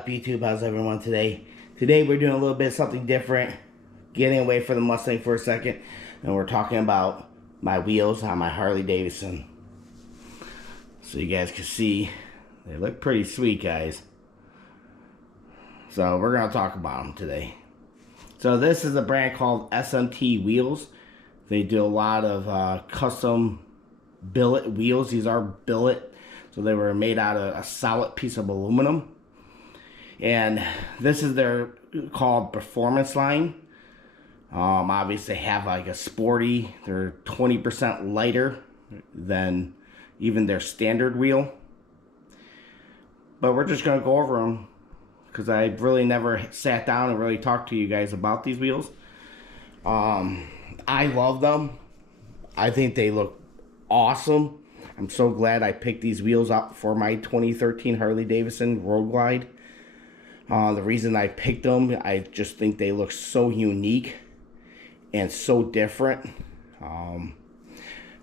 up, YouTube? How's everyone today? Today we're doing a little bit of something different, getting away from the Mustang for a second, and we're talking about my wheels on my Harley-Davidson. So you guys can see, they look pretty sweet, guys. So we're going to talk about them today. So this is a brand called SMT Wheels. They do a lot of custom billet wheels. These are billet, so they were made out of a solid piece of aluminum. And this is their called performance line. Obviously they have like a sporty, they're 20% lighter than even their standard wheel. But we're just gonna go over them because I've really never sat down and really talked to you guys about these wheels. I love them. I think they look awesome. I'm so glad I picked these wheels up for my 2013 Harley-Davidson Roadglide. The reason I picked them, I just think they look so unique and so different.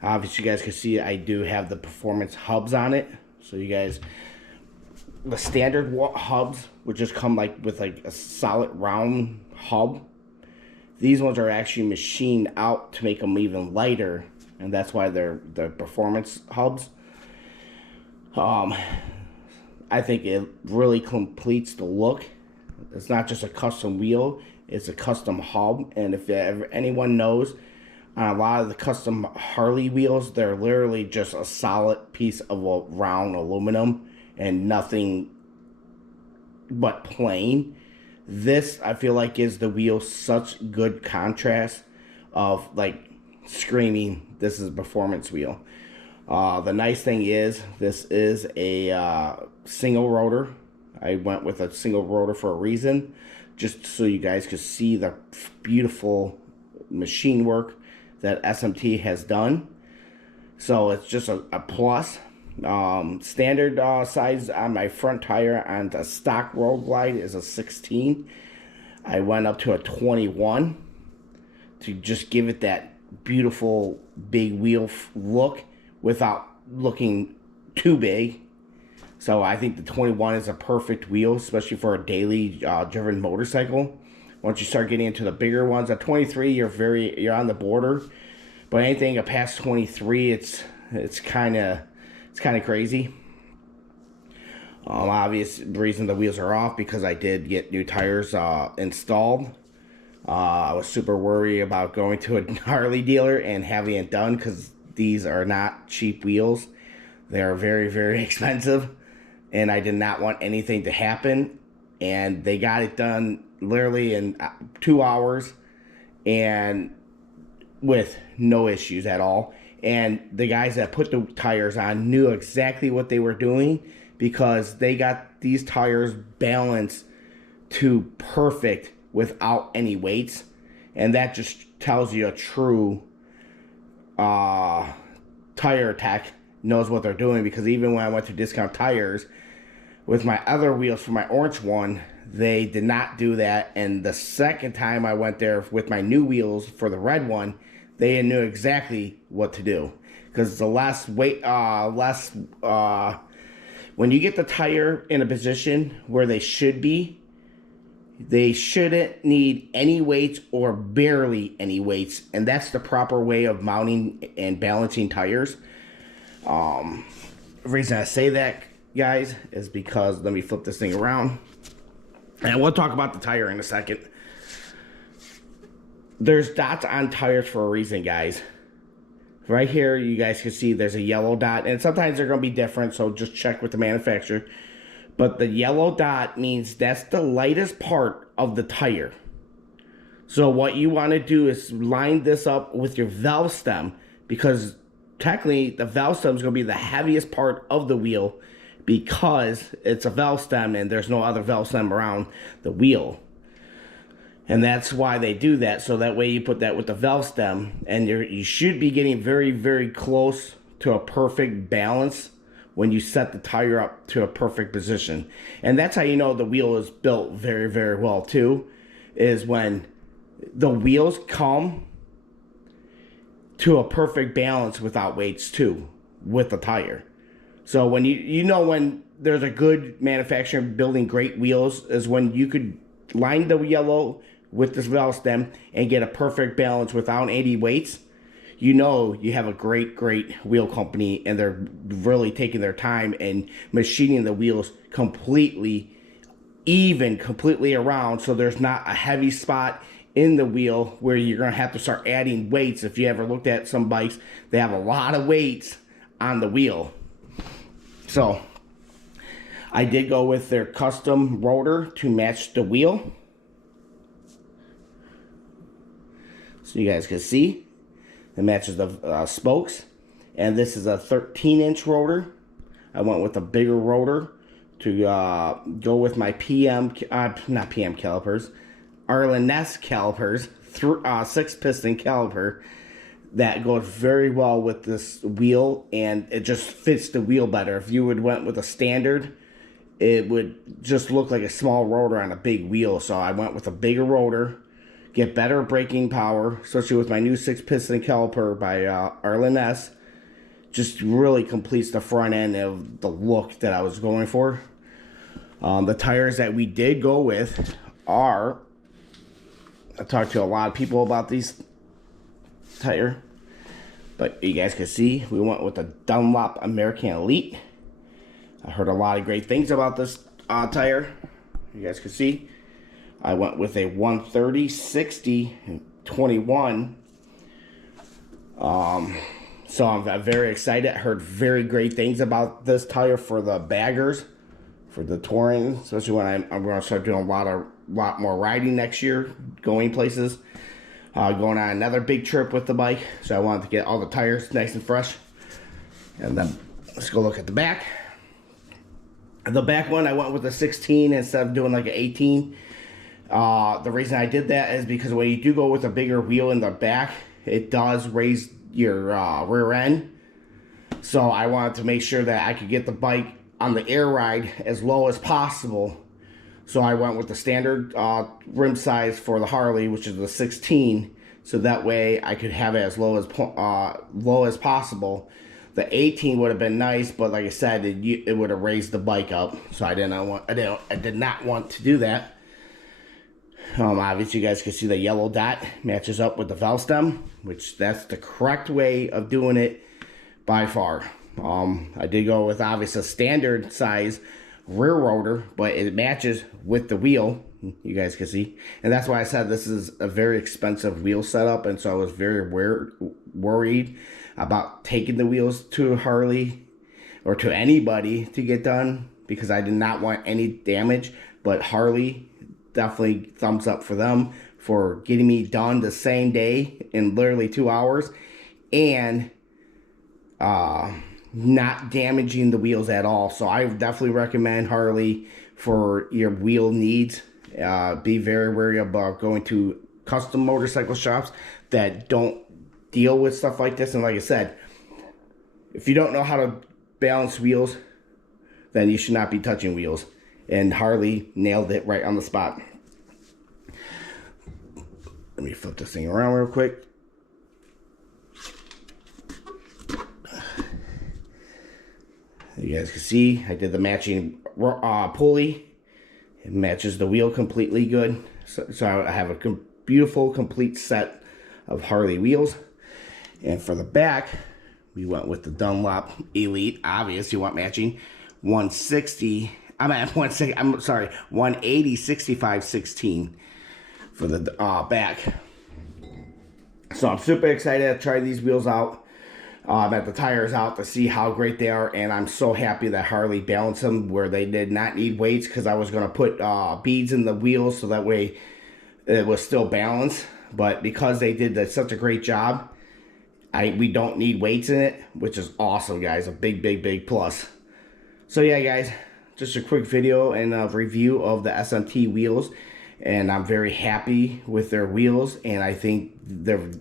Obviously you guys can see I do have the performance hubs on it. So you guys, the standard hubs would just come like with like a solid round hub. These ones are actually machined out to make them even lighter, and that's why they're the performance hubs. I think it really completes the look. It's not just a custom wheel, it's a custom hub. And if anyone knows, a lot of the custom Harley wheels, they're literally just a solid piece of a round aluminum and nothing but plain. This, I feel like, gives the wheel such good contrast of like screaming, this is a performance wheel. The nice thing is, this is a single rotor. I went with a single rotor for a reason, just so you guys could see the beautiful machine work that SMT has done. So it's just a plus. Standard size on my front tire on the stock Roadglide is a 16. I went up to a 21 to just give it that beautiful big wheel look without looking too big. So I think the 21 is a perfect wheel, especially for a daily driven motorcycle. Once you start getting into the bigger ones, at 23 you're on the border, but anything past 23 it's kind of crazy. Obvious reason the wheels are off because I did get new tires installed. I was super worried about going to a Harley dealer and having it done because these are not cheap wheels. They are very, very expensive, and I did not want anything to happen. And they got it done literally in 2 hours and with no issues at all. And the guys that put the tires on knew exactly what they were doing because they got these tires balanced to perfect without any weights. And that just tells you a true tire tech knows what they're doing, because even when I went to Discount Tires with my other wheels for my orange one, they did not do that. And the second time I went there with my new wheels for the red one, they knew exactly what to do, because the less weight, when you get the tire in a position where they should be, they shouldn't need any weights or barely any weights, and that's the proper way of mounting and balancing tires. The reason I say that, guys, is because, let me flip this thing around, and we'll talk about the tire in a second. There's dots on tires for a reason, guys. Right here, you guys can see there's a yellow dot, and sometimes they're going to be different, so just check with the manufacturer. But the yellow dot means that's the lightest part of the tire. So what you want to do is line this up with your valve stem, because technically the valve stem is going to be the heaviest part of the wheel, because it's a valve stem and there's no other valve stem around the wheel. And that's why they do that, so that way you put that with the valve stem, and you should be getting very, very close to a perfect balance when you set the tire up to a perfect position. And that's how you know the wheel is built very, very well too, is when the wheels come to a perfect balance without weights too, with the tire. So when you know when there's a good manufacturer building great wheels is when you could line the yellow with this valve stem and get a perfect balance without any weights. You know you have a great wheel company, and they're really taking their time and machining the wheels completely even, completely around, so there's not a heavy spot in the wheel where you're going to have to start adding weights. If you ever looked at some bikes, they have a lot of weights on the wheel. So I did go with their custom rotor to match the wheel, so you guys can see it matches the spokes. And this is a 13-inch rotor. I went with a bigger rotor to go with my not PM calipers, RLNS calipers, 6-piston caliper that goes very well with this wheel, and it just fits the wheel better. If you would went with a standard, it would just look like a small rotor on a big wheel. So I went with a bigger rotor, get better braking power, especially with my new 6-piston caliper by RLNS. Just really completes the front end of the look that I was going for. The tires that we did go with are, I talked to a lot of people about these tire, but you guys can see we went with the Dunlop American Elite. I heard a lot of great things about this tire. You guys can see I went with a 130/60/21. So I'm very excited. I heard very great things about this tire for the baggers, for the touring, especially when I'm going to start doing a lot more riding next year, going places, going on another big trip with the bike. So I wanted to get all the tires nice and fresh. And then let's go look at the back. The back one, I went with a 16 instead of doing like an 18. The reason I did that is because when you do go with a bigger wheel in the back, it does raise your rear end. So I wanted to make sure that I could get the bike on the air ride as low as possible. So I went with the standard rim size for the Harley, which is the 16. So that way I could have it as low as possible. The 18 would have been nice, but like I said, it would have raised the bike up. So I did not want to do that. Obviously you guys can see the yellow dot matches up with the valve stem, which that's the correct way of doing it by far. I did go with obviously a standard size rear rotor, but it matches with the wheel, you guys can see. And that's why I said this is a very expensive wheel setup, and so I was very worried about taking the wheels to Harley or to anybody to get done, because I did not want any damage. But Harley, definitely thumbs up for them for getting me done the same day in literally 2 hours, and not damaging the wheels at all. So I definitely recommend Harley for your wheel needs. Be very wary about going to custom motorcycle shops that don't deal with stuff like this. And like I said, if you don't know how to balance wheels, then you should not be touching wheels. And Harley nailed it right on the spot. Let me flip this thing around real quick. You guys can see I did the matching pulley. It matches the wheel completely good. So I have a beautiful complete set of Harley wheels. And for the back, we went with the Dunlop Elite. Obvious, you want matching 180/65/16 for the back. So I'm super excited to try these wheels out. At the tires out to see how great they are, and I'm so happy that Harley balanced them where they did not need weights, because I was going to put beads in the wheels so that way it was still balanced. But because they did such a great job, we don't need weights in it, which is awesome, guys. A big plus. So yeah, guys, just a quick video and a review of the SMT wheels, and I'm very happy with their wheels, and I think they're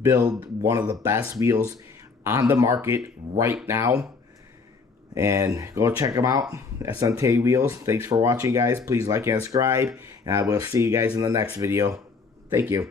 build one of the best wheels on the market right now. And go check them out, SMT Wheels. Thanks for watching, guys. Please like and subscribe, and I will see you guys in the next video. Thank you.